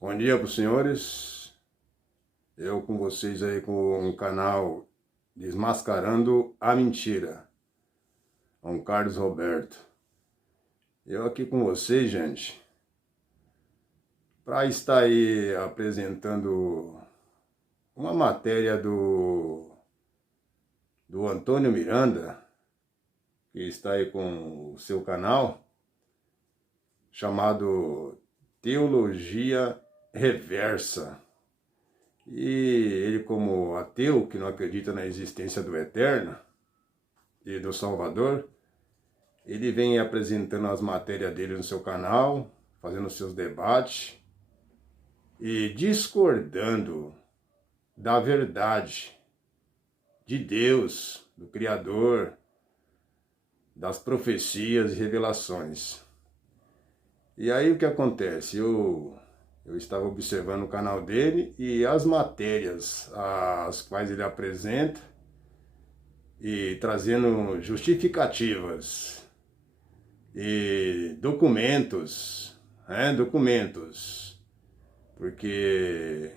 Bom dia para os senhores, eu com vocês aí com o canal Desmascarando a Mentira, com Carlos Roberto. Eu aqui com vocês, gente, para estar aí apresentando uma matéria do Antônio Miranda, que está aí com o seu canal, chamado Teologia Reversa. E ele, como ateu, que não acredita na existência do Eterno e do Salvador, ele vem apresentando as matérias dele no seu canal, fazendo seus debates e discordando da verdade de Deus, do Criador, das profecias e revelações. E aí o que acontece? Eu estava observando o canal dele e as matérias as quais ele apresenta e trazendo justificativas e documentos, porque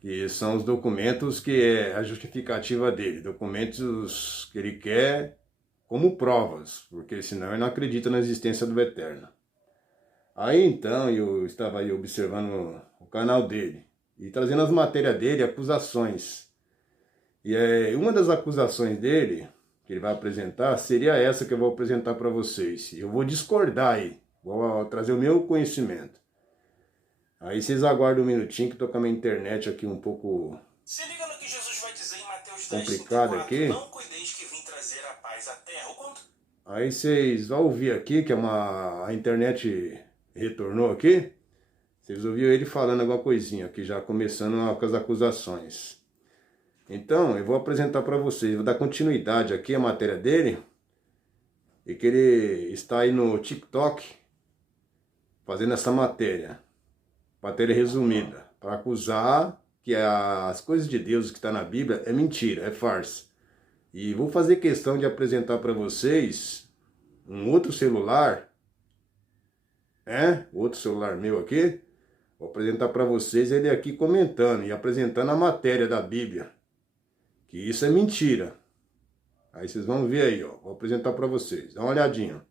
que são os documentos que é a justificativa dele, documentos que ele quer como provas, porque senão ele não acredita na existência do Eterno. Aí então eu estava aí observando o canal dele e trazendo as matérias dele, acusações. E uma das acusações dele, que ele vai apresentar, seria essa que eu vou apresentar para vocês. Eu vou discordar aí, vou trazer o meu conhecimento. Aí vocês aguardam um minutinho que estou com a minha internet aqui um pouco Se liga no que Jesus vai dizer em Mateus complicada 10:34. aqui. Não cuideis que vim trazer a paz à terra. Aí vocês vão ouvir aqui que a internet retornou aqui. Vocês ouviram ele falando alguma coisinha aqui, já começando com as acusações. Então, eu vou apresentar para vocês, vou dar continuidade aqui à matéria dele, e que ele está aí no TikTok, fazendo essa matéria resumida, para acusar que as coisas de Deus que está na Bíblia é mentira, é farsa. E vou fazer questão de apresentar para vocês um outro celular, outro celular meu aqui. Vou apresentar para vocês ele aqui comentando e apresentando a matéria da Bíblia, que isso é mentira. Aí vocês vão ver aí, ó. Vou apresentar para vocês. Dá uma olhadinha.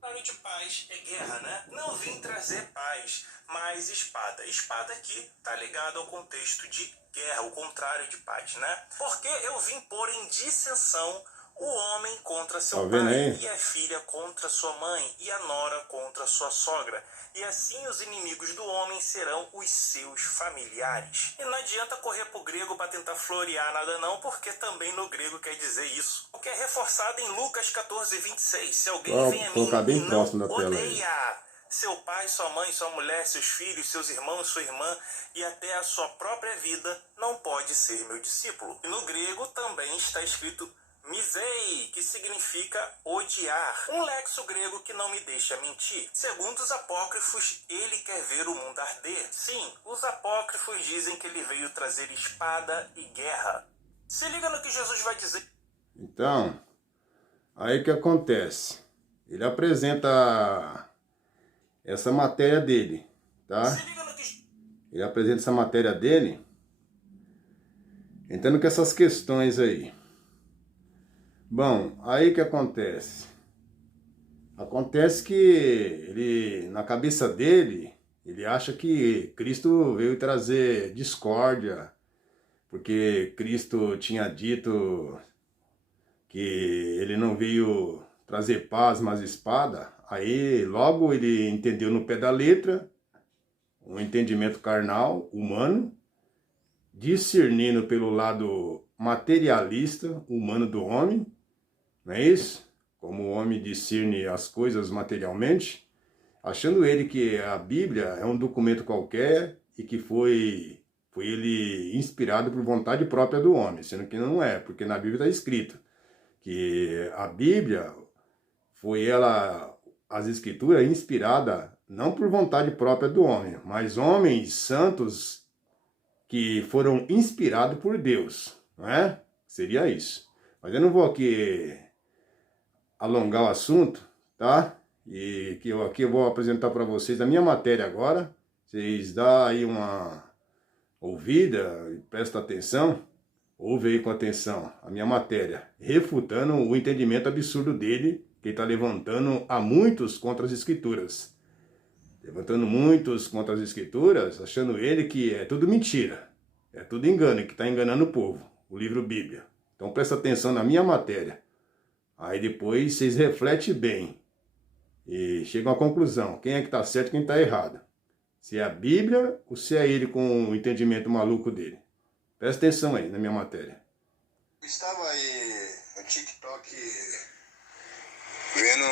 Contrário de paz é guerra, né? Não vim trazer paz, mas espada. Espada aqui tá ligado ao contexto de guerra, o contrário de paz, né? Porque eu vim pôr em dissensão o homem contra seu pai, e a filha contra sua mãe, e a nora contra sua sogra. E assim os inimigos do homem serão os seus familiares. E não adianta correr pro grego para tentar florear nada não, porque também no grego quer dizer isso. O que é reforçado em Lucas 14:26. Se alguém vem a mim e não odeia seu pai, sua mãe, sua mulher, seus filhos, seus irmãos, sua irmã e até a sua própria vida, não pode ser meu discípulo. E no grego também está escrito misei, que significa odiar. Um lexo grego que não me deixa mentir. Segundo os apócrifos, ele quer ver o mundo arder. Sim, os apócrifos dizem que ele veio trazer espada e guerra. Se liga no que Jesus vai dizer. Então, aí que acontece? Ele apresenta essa matéria dele, tá? Se liga no que... Ele apresenta essa matéria dele, entrando com essas questões aí. Bom, aí que acontece? Acontece que ele, na cabeça dele, ele acha que Cristo veio trazer discórdia, porque Cristo tinha dito que ele não veio trazer paz, mas espada. Aí logo ele entendeu no pé da letra, um entendimento carnal, humano, discernindo pelo lado materialista, humano do homem, não é isso? Como o homem discerne as coisas materialmente, achando ele que a Bíblia é um documento qualquer e que foi ele inspirado por vontade própria do homem, sendo que não é, porque na Bíblia está escrito que a Bíblia foi as escrituras inspirada não por vontade própria do homem, mas homens santos que foram inspirados por Deus, não é? Seria isso. Mas eu não vou aqui alongar o assunto, tá? E que eu aqui vou apresentar para vocês a minha matéria agora. Vocês dão aí uma ouvida e prestam atenção, ouve aí com atenção a minha matéria, refutando o entendimento absurdo dele, que ele está levantando a muitos contra as escrituras. Levantando muitos contra as escrituras, achando ele que é tudo mentira, é tudo engano, que está enganando o povo, o livro Bíblia. Então presta atenção na minha matéria. Aí depois vocês refletem bem e chegam à conclusão, quem é que está certo e quem está errado. Se é a Bíblia ou se é ele com o entendimento maluco dele. Presta atenção aí na minha matéria. Eu estava aí no TikTok vendo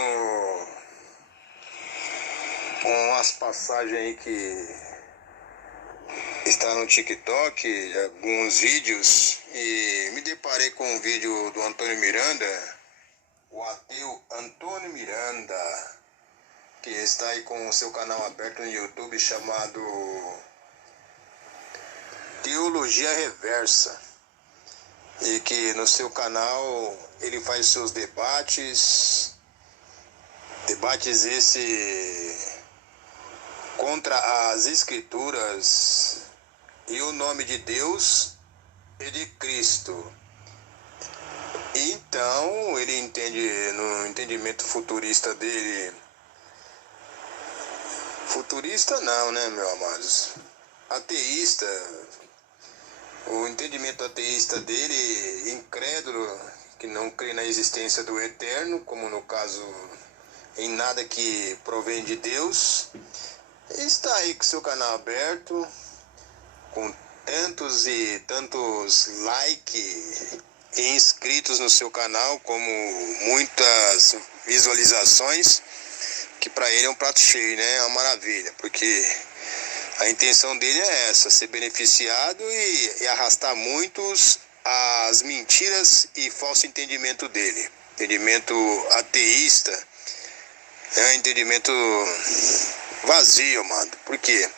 umas passagens aí que está no TikTok, alguns vídeos, e me deparei com um vídeo do Antônio Miranda, o ateu Antônio Miranda, que está aí com o seu canal aberto no YouTube chamado Teologia Reversa, e que no seu canal ele faz seus debates esse contra as escrituras e o nome de Deus e de Cristo. Então ele entende, no entendimento futurista dele, futurista não, né, meus amados, ateísta, o entendimento ateísta dele, incrédulo, que não crê na existência do eterno, como no caso em nada que provém de Deus, está aí com seu canal aberto, com tantos e tantos likes e inscritos no seu canal, como muitas visualizações, que para ele é um prato cheio, né? É uma maravilha, porque a intenção dele é essa, ser beneficiado e arrastar muitos às mentiras e falso entendimento dele. Entendimento ateísta é um entendimento vazio, mano. Por quê?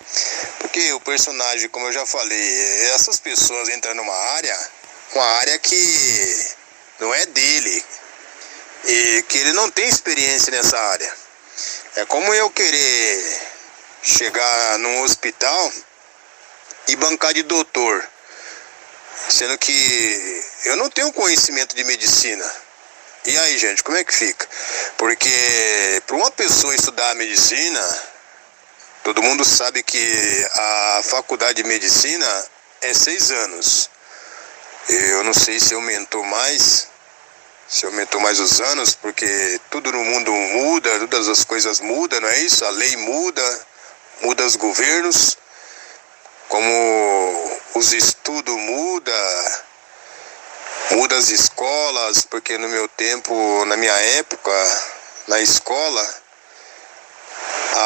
Porque o personagem, como eu já falei, essas pessoas entram numa área que não é dele e que ele não tem experiência nessa área. É como eu querer chegar num hospital e bancar de doutor, sendo que eu não tenho conhecimento de medicina. E aí, gente, como é que fica? Porque para uma pessoa estudar medicina, todo mundo sabe que a faculdade de medicina é 6 anos. Eu não sei se aumentou mais os anos, porque tudo no mundo muda, todas as coisas mudam, não é isso? A lei muda os governos, como os estudos muda as escolas, porque no meu tempo, na minha época, na escola,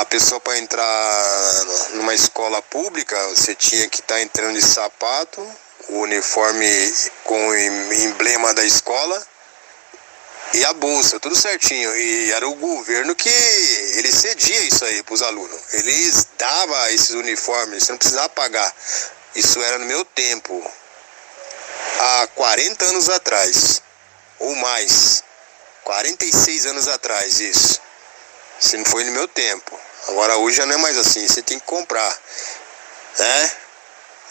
a pessoa para entrar numa escola pública, você tinha que estar entrando de sapato, o uniforme com o emblema da escola e a bolsa, tudo certinho. E era o governo que ele cedia isso aí para os alunos. Eles davam esses uniformes, você não precisava pagar. Isso era no meu tempo, há 40 anos atrás, ou mais, 46 anos atrás, isso. Se não foi no meu tempo. Agora hoje já não é mais assim, você tem que comprar, né?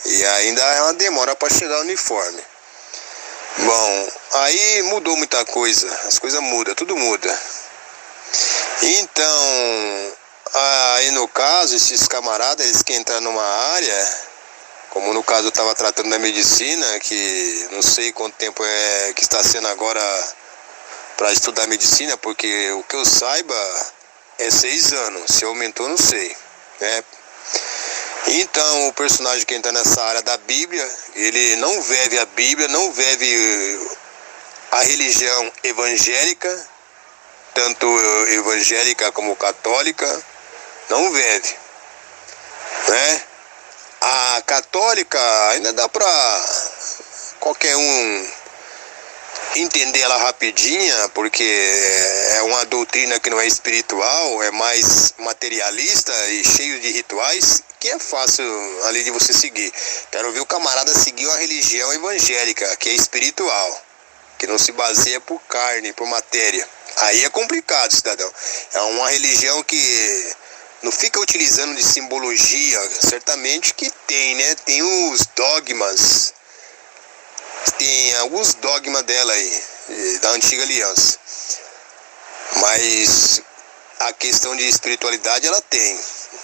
E ainda é uma demora para chegar o uniforme. Bom, aí mudou muita coisa, as coisas mudam, tudo muda. Então, aí no caso, esses camaradas, eles que entraram numa área, como no caso eu estava tratando da medicina, que não sei quanto tempo é que está sendo agora para estudar medicina, porque o que eu saiba é 6 anos, se aumentou não sei, né? Então o personagem que entra nessa área da Bíblia, ele não vive a Bíblia, não vive a religião evangélica, tanto evangélica como católica, não vive, né? A católica ainda dá para qualquer um entender ela rapidinha, porque é uma doutrina que não é espiritual, é mais materialista e cheio de rituais, que é fácil ali de você seguir. Quero ver o camarada seguir uma religião evangélica, que é espiritual, que não se baseia por carne, por matéria. Aí é complicado, cidadão. É uma religião que Não fica utilizando de simbologia, certamente que tem, né? Tem os dogmas, tem alguns dogmas dela aí, da antiga aliança. Mas a questão de espiritualidade ela tem.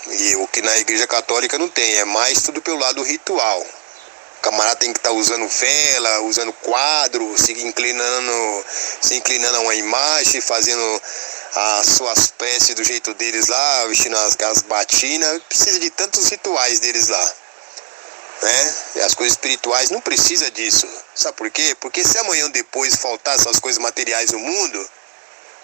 E o que na igreja católica não tem, é mais tudo pelo lado ritual. O camarada tem que estar usando vela, usando quadro, se inclinando a uma imagem, fazendo as suas preces do jeito deles lá, vestindo as batinas. Precisa de tantos rituais deles lá, né? E as coisas espirituais não precisa disso. Sabe por quê? Porque se amanhã ou depois faltar essas coisas materiais no mundo,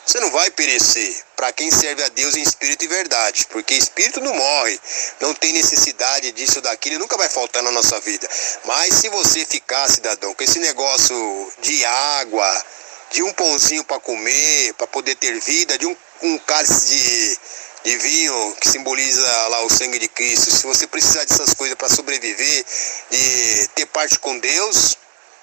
você não vai perecer. Para quem serve a Deus em espírito e verdade. Porque espírito não morre. Não tem necessidade disso ou daquilo. Nunca vai faltar na nossa vida. Mas se você ficar, cidadão, com esse negócio de água, de um pãozinho para comer, para poder ter vida, de um cálice de vinho que simboliza lá o sangue de Cristo. Se você precisar dessas coisas para sobreviver, de ter parte com Deus...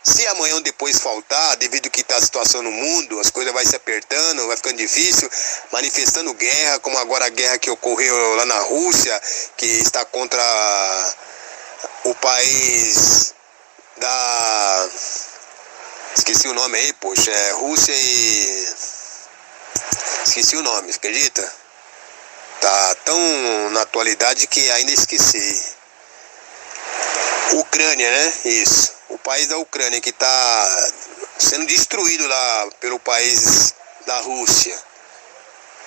Se amanhã ou depois faltar, devido que está a situação no mundo, as coisas vão se apertando, vai ficando difícil, manifestando guerra, como agora a guerra que ocorreu lá na Rússia, que está contra o país da... Esqueci o nome aí, poxa, é Rússia e... Esqueci o nome, acredita? Tá tão na atualidade que ainda esqueci. Ucrânia, né? Isso. O país da Ucrânia que está sendo destruído lá pelo país da Rússia.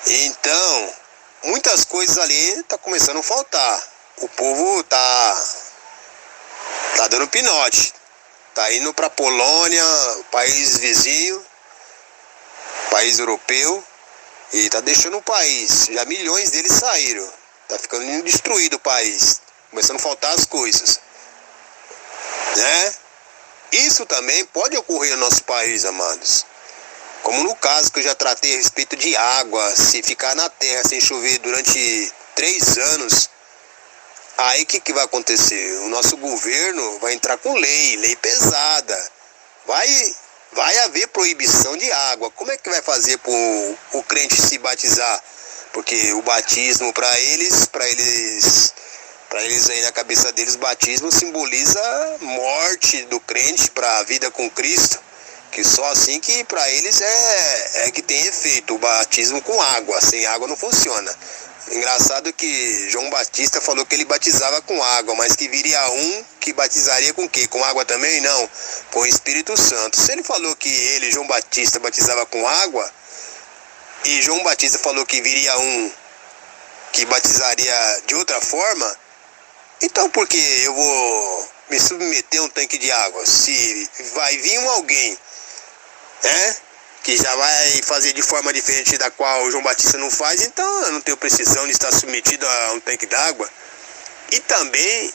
Então, muitas coisas ali tá começando a faltar. O povo tá dando pinote. Tá indo para Polônia, país vizinho, país europeu, e tá deixando o país. Já milhões deles saíram. Tá ficando destruído o país. Começando a faltar as coisas, né? Isso também pode ocorrer no nosso país, amados. Como no caso que eu já tratei a respeito de água, se ficar na terra sem chover durante 3 anos, aí o que vai acontecer? O nosso governo vai entrar com lei pesada. Vai haver proibição de água. Como é que vai fazer para o crente se batizar? Porque o batismo para eles aí na cabeça deles, batismo simboliza morte do crente para a vida com Cristo, que só assim que para eles é que tem efeito, o batismo com água, sem água não funciona. Engraçado que João Batista falou que ele batizava com água, mas que viria um que batizaria com o quê? Com água também? Não, com o Espírito Santo. Se ele falou que ele, João Batista, batizava com água, e João Batista falou que viria um que batizaria de outra forma, então por que eu vou me submeter a um tanque de água? Se vai vir alguém, né, que já vai fazer de forma diferente da qual o João Batista não faz, então eu não tenho precisão de estar submetido a um tanque d'água. E também,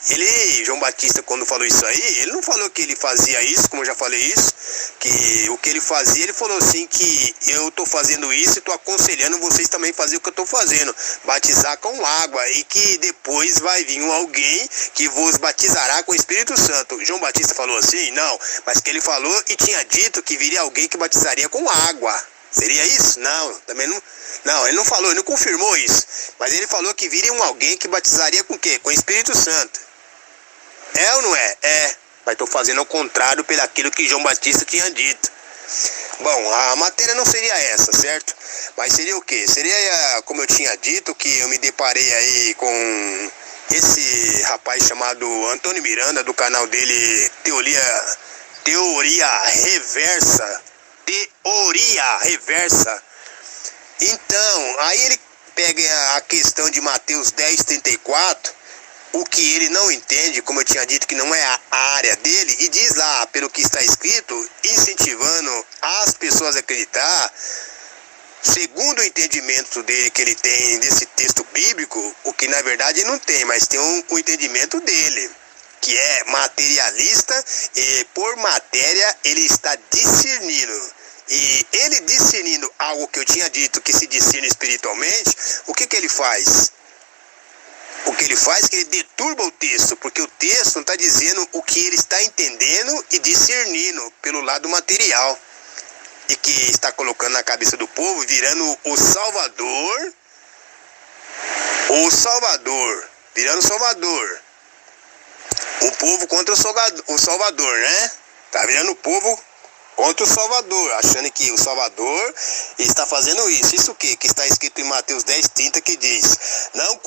João Batista, quando falou isso aí, ele não falou que ele fazia isso, como eu já falei isso, que o que ele fazia, ele falou assim que eu estou fazendo isso e estou aconselhando vocês também fazer o que eu estou fazendo, batizar com água, e que depois vai vir alguém que vos batizará com o Espírito Santo. João Batista falou assim? Não, mas que ele falou e tinha dito que viria alguém que batizaria com água. Seria isso? Não, também não. Não, ele não falou, ele não confirmou isso. Mas ele falou que viria alguém que batizaria com o quê? Com o Espírito Santo. É ou não é? É. Mas estou fazendo ao contrário pelo aquilo que João Batista tinha dito. Bom, a matéria não seria essa, certo? Mas seria o quê? Seria, como eu tinha dito, que eu me deparei aí com esse rapaz chamado Antônio Miranda, do canal dele Teoria Reversa. Teoria Reversa. Então, aí ele pega a questão de Mateus 10:34, o que ele não entende, como eu tinha dito que não é a área dele, e diz lá, pelo que está escrito, incentivando as pessoas a acreditar, segundo o entendimento dele que ele tem desse texto bíblico, o que na verdade não tem, mas tem o entendimento dele, que é materialista, e por matéria ele está discernindo. E ele discernindo algo que eu tinha dito que se discerne espiritualmente, o que ele faz? O que ele faz é que ele deturba o texto, porque o texto não está dizendo o que ele está entendendo e discernindo pelo lado material. E que está colocando na cabeça do povo, virando o salvador O Salvador, virando Salvador. O povo contra o Salvador, né? Tá virando o povo contra o Salvador, achando que o Salvador está fazendo isso. Isso o quê? Que está escrito em Mateus 10:30, que diz: não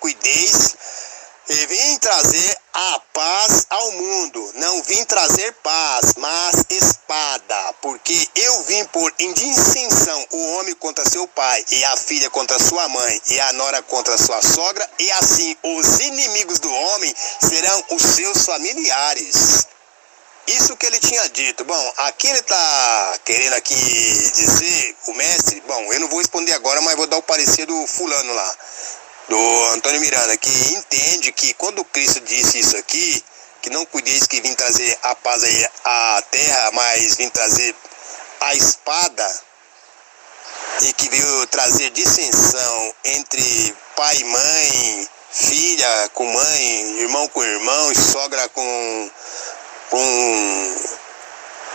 cuideis, vim trazer a paz ao mundo. Não vim trazer paz, mas espada. Porque eu vim pôr em dissensão o homem contra seu pai, e a filha contra sua mãe, e a nora contra sua sogra, e assim os inimigos do homem serão os seus familiares. Isso que ele tinha dito. Bom, aqui ele está querendo aqui dizer, o mestre, bom, eu não vou responder agora, mas vou dar o parecer do fulano lá, do Antônio Miranda, que entende que quando Cristo disse isso aqui, que não cuideis que vim trazer a paz aí à terra, mas vim trazer a espada, e que veio trazer dissensão entre pai e mãe, filha com mãe, irmão com irmão, sogra com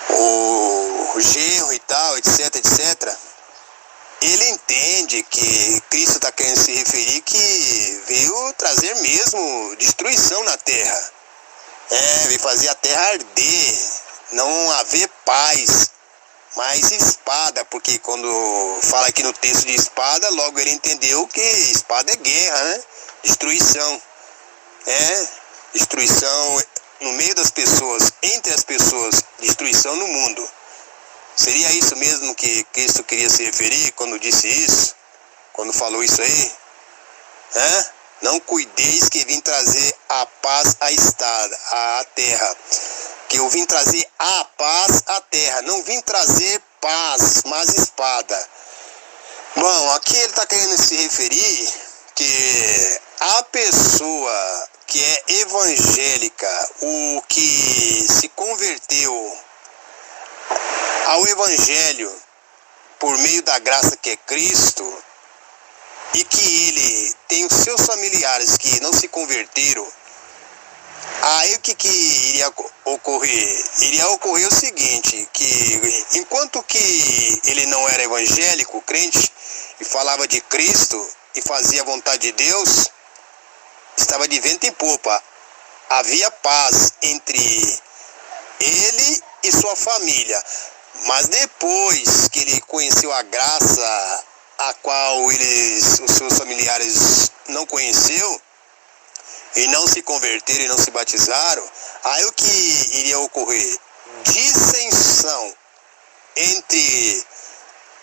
o genro e tal, etc, etc. Ele entende que Cristo está querendo se referir que veio trazer mesmo destruição na terra. Veio fazer a terra arder, não haver paz, mas espada, porque quando fala aqui no texto de espada, logo ele entendeu que espada é guerra, né? Destruição. Destruição no meio das pessoas, entre as pessoas, destruição no mundo. Seria isso mesmo que Cristo queria se referir quando disse isso? Quando falou isso aí? Não cuideis que vim trazer a paz à terra. Que eu vim trazer a paz à terra. Não vim trazer paz, mas espada. Bom, aqui ele está querendo se referir que a pessoa que é evangélica, o que se converteu ao evangelho por meio da graça que é Cristo, e que ele tem os seus familiares que não se converteram, aí o que iria ocorrer? Iria ocorrer o seguinte, que enquanto que ele não era evangélico, crente, e falava de Cristo e fazia a vontade de Deus, estava de vento em popa. Havia paz entre ele e sua família. Mas depois que ele conheceu a graça a qual os seus familiares não conheceu, e não se converteram e não se batizaram, aí o que iria ocorrer? Dissensão entre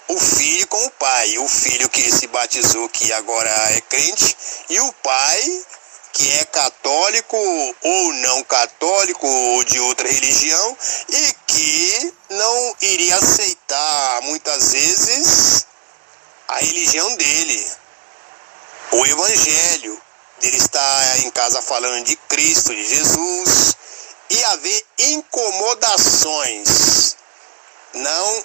o filho com o pai. O filho que se batizou, que agora é crente, e o pai que é católico ou não católico ou de outra religião, e que não iria aceitar muitas vezes a religião dele, o evangelho. Ele está em casa falando de Cristo, de Jesus, e haver incomodações. Não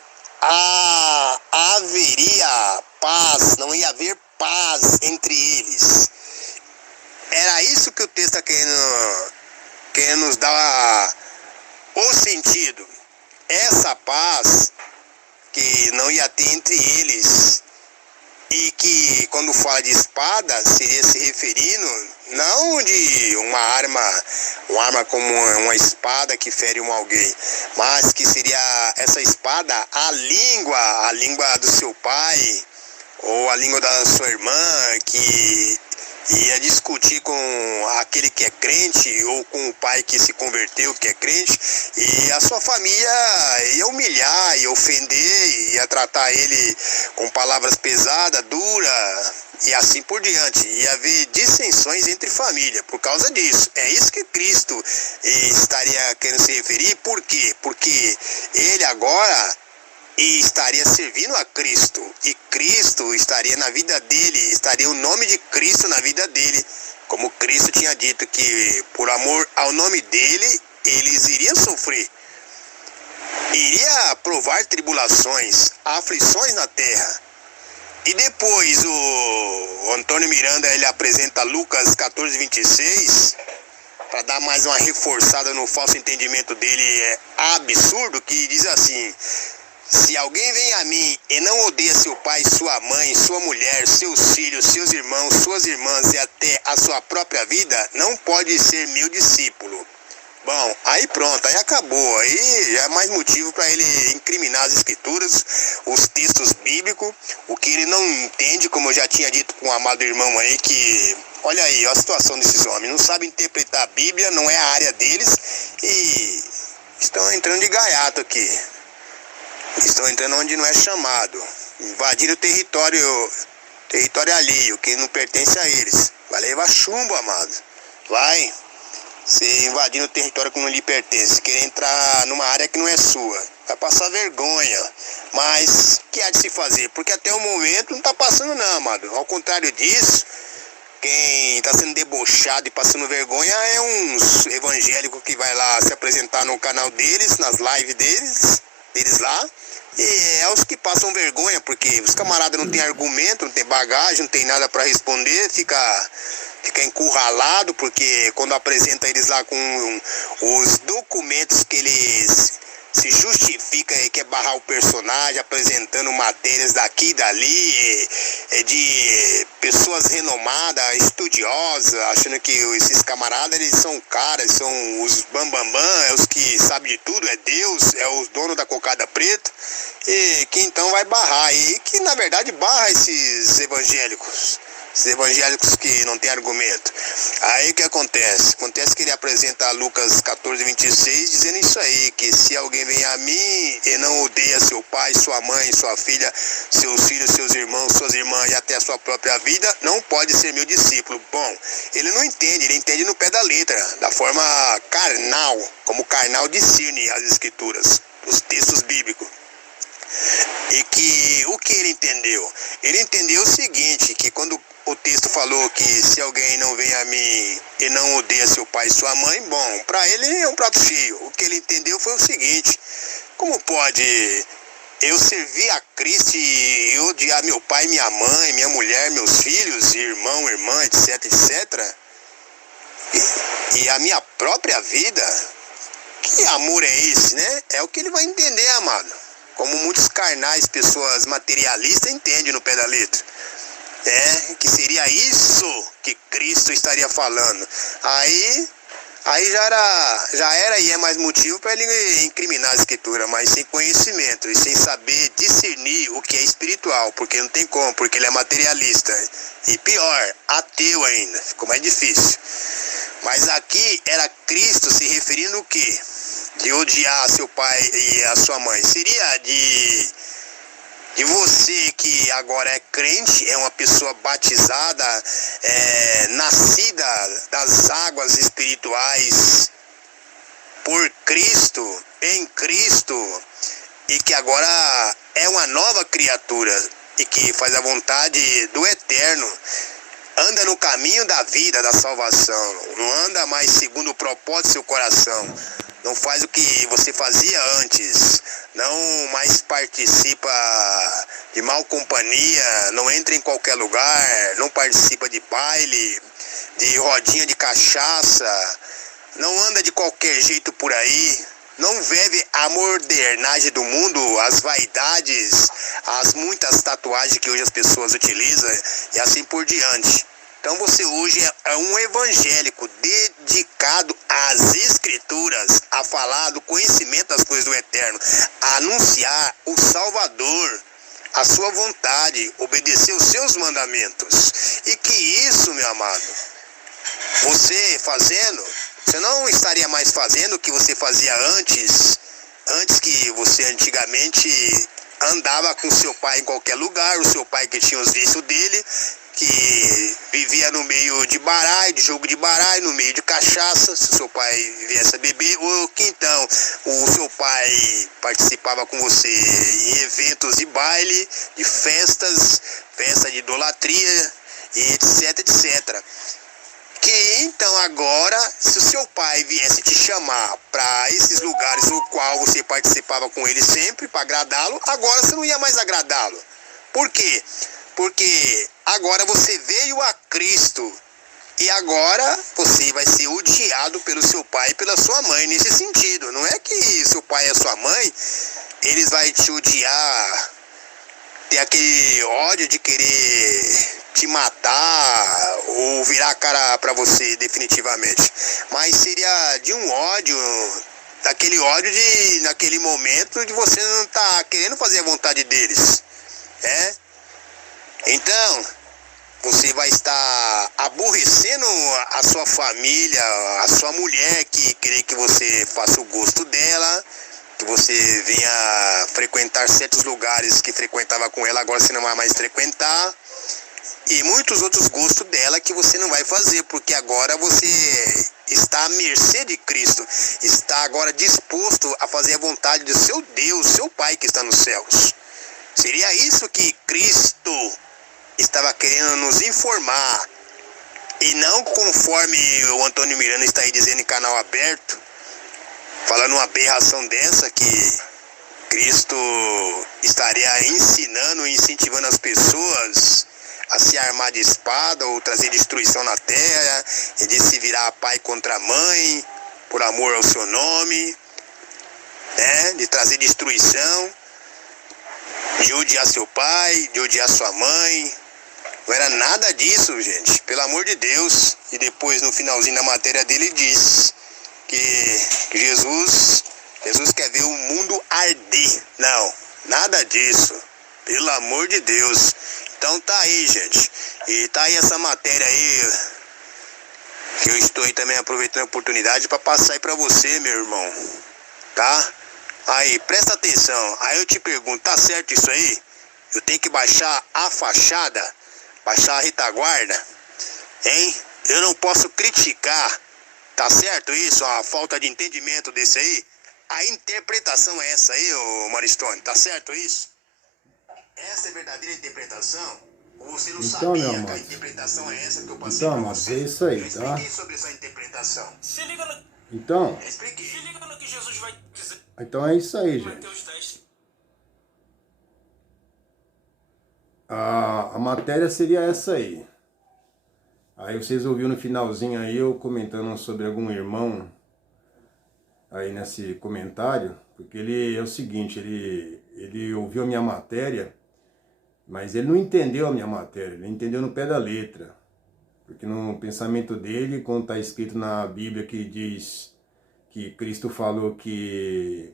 haveria paz, não ia haver paz entre eles. Era isso que o texto está querendo nos dar o sentido. Essa paz que não ia ter entre eles, e que quando fala de espada seria se referindo não de uma arma como uma espada que fere alguém, mas que seria essa espada a língua do seu pai ou a língua da sua irmã, que ia discutir com aquele que é crente ou com o pai que se converteu, que é crente, e a sua família ia humilhar, ia ofender, ia tratar ele com palavras pesadas, duras, e assim por diante. Ia haver dissensões entre família por causa disso. É isso que Cristo estaria querendo se referir. Por quê? Porque ele agora estaria servindo a Cristo, e Cristo estaria na vida dele, estaria o nome de Cristo na vida dele, como Cristo tinha dito que por amor ao nome dele, eles iriam sofrer, iria provar tribulações, aflições na terra. E depois o Antônio Miranda, ele apresenta Lucas 14:26, para dar mais uma reforçada no falso entendimento dele absurdo, que diz assim: Se alguém vem a mim e não odeia seu pai, sua mãe, sua mulher, seus filhos, seus irmãos, suas irmãs e até a sua própria vida, não pode ser meu discípulo. Bom, aí pronto, aí acabou. Aí já é mais motivo para ele incriminar as escrituras, os textos bíblicos, o que ele não entende, como eu já tinha dito com o amado irmão aí, que olha aí, ó a situação desses homens, não sabem interpretar a Bíblia, não é a área deles e estão entrando de gaiato aqui. Estão entrando onde não é chamado. Invadiram o território alheio, que não pertence a eles. Vai levar chumbo, amado. Vai. Você invadindo o território que não lhe pertence. Querer entrar numa área que não é sua. Vai passar vergonha. Mas o que há de se fazer? Porque até o momento não está passando não, amado. Ao contrário disso, quem está sendo debochado e passando vergonha é uns evangélicos que vai lá se apresentar no canal deles, nas lives deles lá. E é os que passam vergonha, porque os camaradas não tem argumento, não tem bagagem, não tem nada para responder, fica encurralado, porque quando apresenta eles lá com os documentos que eles se justifica e quer barrar o personagem, apresentando matérias daqui e dali, de pessoas renomadas, estudiosas, achando que esses camaradas, eles são caras, são os bambambam, é os que sabem de tudo, é Deus, é os donos da cocada preta, e que então vai barrar, e que na verdade barra esses evangélicos que não tem argumento. Aí o que acontece? Acontece que ele apresenta Lucas 14:26 dizendo isso aí, que se alguém vem a mim e não odeia seu pai, sua mãe, sua filha, seus filhos, seus irmãos, suas irmãs e até a sua própria vida, não pode ser meu discípulo. Bom, ele não entende, ele entende no pé da letra, da forma carnal, como o carnal discerne as escrituras, os textos bíblicos. E que o que ele entendeu? Ele entendeu o seguinte, que quando o texto falou que se alguém não vem a mim e não odeia seu pai e sua mãe, bom, para ele é um prato cheio. O que ele entendeu foi o seguinte: como pode eu servir a Cristo e odiar meu pai, minha mãe, minha mulher, meus filhos, irmão, irmã, etc, etc, e a minha própria vida? Que amor é esse, né? É o que ele vai entender, amado. Como muitos carnais, pessoas materialistas, entendem no pé da letra. Que seria isso que Cristo estaria falando. Aí já era e é mais motivo para ele incriminar a escritura, mas sem conhecimento e sem saber discernir o que é espiritual, porque não tem como, porque ele é materialista. E pior, ateu ainda, ficou mais difícil. Mas aqui era Cristo se referindo o quê? De odiar seu pai e a sua mãe. Seria de você que agora é crente, é uma pessoa batizada, nascida das águas espirituais por Cristo, em Cristo, e que agora é uma nova criatura e que faz a vontade do Eterno. Anda no caminho da vida, da salvação. Não anda mais segundo o propósito do seu coração. Não faz o que você fazia antes. Não mais participa de mal companhia. Não entra em qualquer lugar. Não participa de baile, de rodinha de cachaça. Não anda de qualquer jeito por aí. Não vive a modernagem do mundo, as vaidades, as muitas tatuagens que hoje as pessoas utilizam e assim por diante. Então você hoje é um evangélico dedicado às escrituras, a falar do conhecimento das coisas do Eterno, a anunciar o Salvador, a sua vontade, obedecer os seus mandamentos. E que isso, meu amado, você fazendo, você não estaria mais fazendo o que você fazia antes que você antigamente andava com seu pai em qualquer lugar, o seu pai que tinha os vícios dele, que vivia no meio de baralho, de jogo de baralho, no meio de cachaça, se o seu pai viesse a beber, ou que então o seu pai participava com você em eventos de baile, de festas, festa de idolatria, e etc, etc. Que então agora, se o seu pai viesse te chamar para esses lugares no qual você participava com ele sempre, para agradá-lo, agora você não ia mais agradá-lo. Por quê? Porque agora você veio a Cristo e agora você vai ser odiado pelo seu pai e pela sua mãe nesse sentido. Não é que seu pai e a sua mãe, eles vão te odiar, ter aquele ódio de querer te matar ou virar a cara pra você definitivamente. Mas seria de um ódio, daquele ódio de, naquele momento, de você não tá querendo fazer a vontade deles. Então, você vai estar aborrecendo a sua família, a sua mulher que querer que você faça o gosto dela, que você venha frequentar certos lugares que frequentava com ela, agora você não vai mais frequentar. E muitos outros gostos dela que você não vai fazer, porque agora você está à mercê de Cristo. Está agora disposto a fazer a vontade do seu Deus, seu Pai que está nos céus. Seria isso que Cristo estava querendo nos informar. E não conforme o Antônio Miranda está aí dizendo em canal aberto, falando uma aberração dessa, que Cristo estaria ensinando e incentivando as pessoas a se armar de espada ou trazer destruição na terra, e de se virar pai contra mãe, por amor ao seu nome, de trazer destruição, de odiar seu pai, de odiar sua mãe. Não era nada disso, gente, pelo amor de Deus. E depois, no finalzinho da matéria dele, diz que Jesus quer ver o mundo arder. Não, nada disso, pelo amor de Deus. Então tá aí, gente. E tá aí essa matéria aí, que eu estou aí também aproveitando a oportunidade para passar aí para você, meu irmão. Tá? Aí, presta atenção. Aí eu te pergunto, tá certo isso aí? Eu tenho que baixar a fachada? Baixar a retaguarda? Hein? Eu não posso criticar. Tá certo isso? A falta de entendimento desse aí? A interpretação é essa aí, ô Maristone? Tá certo isso? Essa é a verdadeira interpretação? Ou você não sabia que a interpretação é essa que eu passei pra você? É isso aí, eu expliquei sobre essa interpretação. Se liga no, Então, Eu expliquei. se liga no que Jesus vai dizer. então é isso aí, gente. Mateus 10. A matéria seria essa aí. Aí vocês ouviram no finalzinho aí eu comentando sobre algum irmão aí nesse comentário, porque ele é o seguinte, ele ouviu a minha matéria, mas ele não entendeu a minha matéria, ele entendeu no pé da letra. Porque no pensamento dele, quando está escrito na Bíblia que diz que Cristo falou que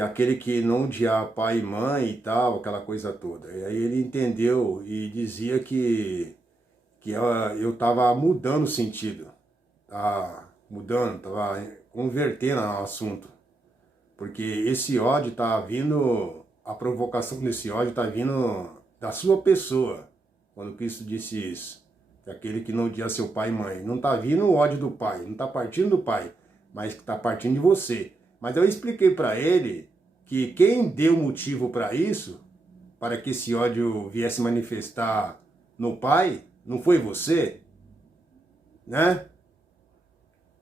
aquele que não odiar pai e mãe e tal, aquela coisa toda. E aí ele entendeu e dizia que eu estava mudando o sentido, estava convertendo o assunto. Porque esse ódio está vindo, a provocação desse ódio está vindo da sua pessoa, quando Cristo disse isso. Que aquele que não odia seu pai e mãe, não está vindo o ódio do pai, não está partindo do pai, mas está partindo de você. Mas eu expliquei para ele que quem deu motivo para isso, para que esse ódio viesse manifestar no pai, não foi você, né?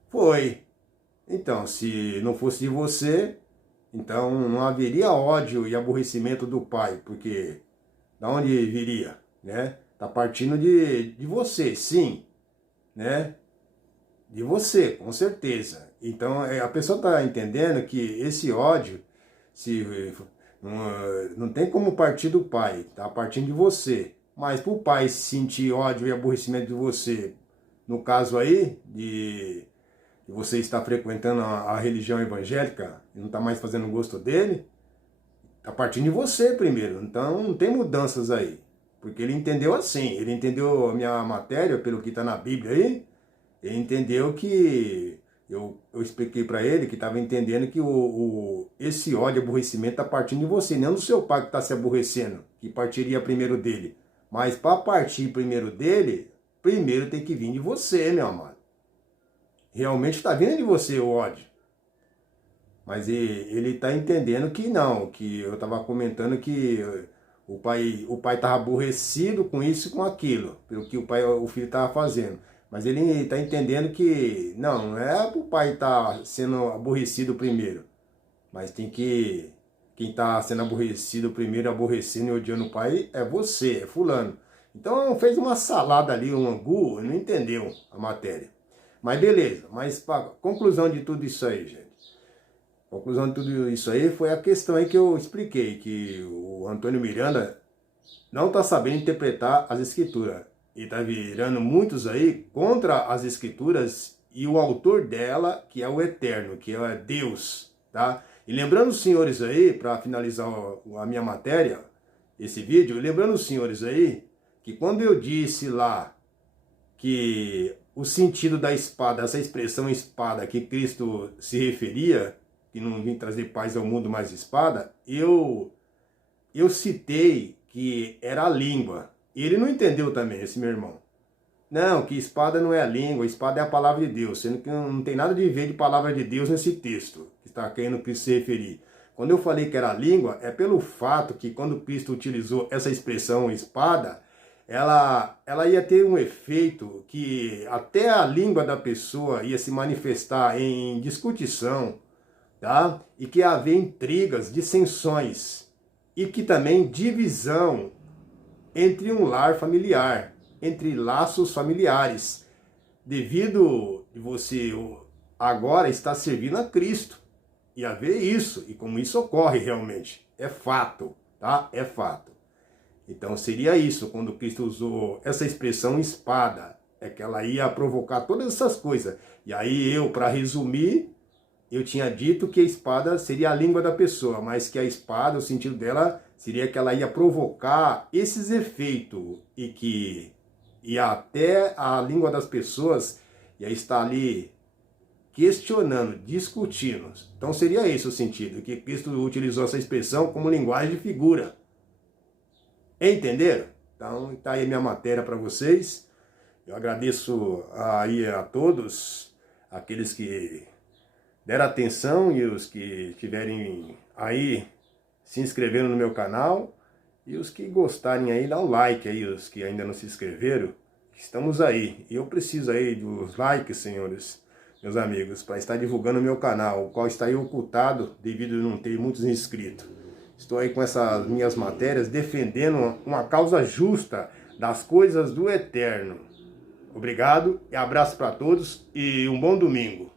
Foi. Então, se não fosse de você, então não haveria ódio e aborrecimento do pai, porque da onde viria, né? Tá partindo de você, sim, né? De você, com certeza. Então, a pessoa tá entendendo que esse ódio, não tem como partir do pai, tá partindo de você. Mas para o pai sentir ódio e aborrecimento de você, no caso aí, de você estar frequentando a religião evangélica e não está mais fazendo gosto dele, está partindo de você primeiro. Então não tem mudanças aí. Porque ele entendeu assim, ele entendeu a minha matéria, pelo que está na Bíblia aí, ele entendeu que eu expliquei para ele que estava entendendo que esse ódio e aborrecimento está partindo de você, não do seu pai que está se aborrecendo, que partiria primeiro dele. Mas para partir primeiro dele, primeiro tem que vir de você, meu amado. Realmente está vindo de você o ódio. Mas ele está entendendo que não, que eu estava comentando que o pai estava aborrecido com isso e com aquilo, pelo que o filho estava fazendo. Mas ele está entendendo que não é para o pai estar sendo aborrecido primeiro, mas tem que... Quem está sendo aborrecido primeiro, aborrecendo e odiando o pai, é você, é fulano. Então fez uma salada ali, um angu, não entendeu a matéria. Mas beleza, mas para conclusão de tudo isso aí, gente. A conclusão de tudo isso aí foi a questão aí que eu expliquei, que o Antônio Miranda não está sabendo interpretar as escrituras. E está virando muitos aí contra as escrituras e o autor dela, que é o Eterno, que é Deus, tá? E lembrando os senhores aí, para finalizar a minha matéria, esse vídeo, lembrando os senhores aí, que quando eu disse lá que o sentido da espada, essa expressão espada que Cristo se referia, que não vim trazer paz ao mundo, mais espada, eu citei que era a língua. E ele não entendeu também, esse meu irmão. Não, que espada não é a língua, espada é a palavra de Deus, sendo que não tem nada de ver de palavra de Deus nesse texto, que está querendo Cristo se referir. Quando eu falei que era a língua, é pelo fato que quando Cristo utilizou essa expressão espada, ela ia ter um efeito que até a língua da pessoa ia se manifestar em discutição, tá? E que ia haver intrigas, dissensões, e que também divisão entre um lar familiar, entre laços familiares, devido você agora estar servindo a Cristo, e haver isso, e como isso ocorre realmente, é fato, tá? É fato. Então seria isso, quando Cristo usou essa expressão espada, é que ela ia provocar todas essas coisas. E aí eu, para resumir, eu tinha dito que a espada seria a língua da pessoa, mas que a espada, o sentido dela, seria que ela ia provocar esses efeitos e que ia até a língua das pessoas ia estar ali questionando, discutindo. Então seria esse o sentido, que Cristo utilizou essa expressão como linguagem de figura. Entenderam? Então está aí a minha matéria para vocês. Eu agradeço aí a todos, aqueles que deram atenção e os que estiverem aí se inscrevendo no meu canal, e os que gostarem aí, dá um like aí, os que ainda não se inscreveram, estamos aí. E eu preciso aí dos likes, senhores, meus amigos, para estar divulgando o meu canal, o qual está aí ocultado devido a não ter muitos inscritos. Estou aí com essas minhas matérias defendendo uma causa justa das coisas do Eterno. Obrigado e abraço para todos e um bom domingo.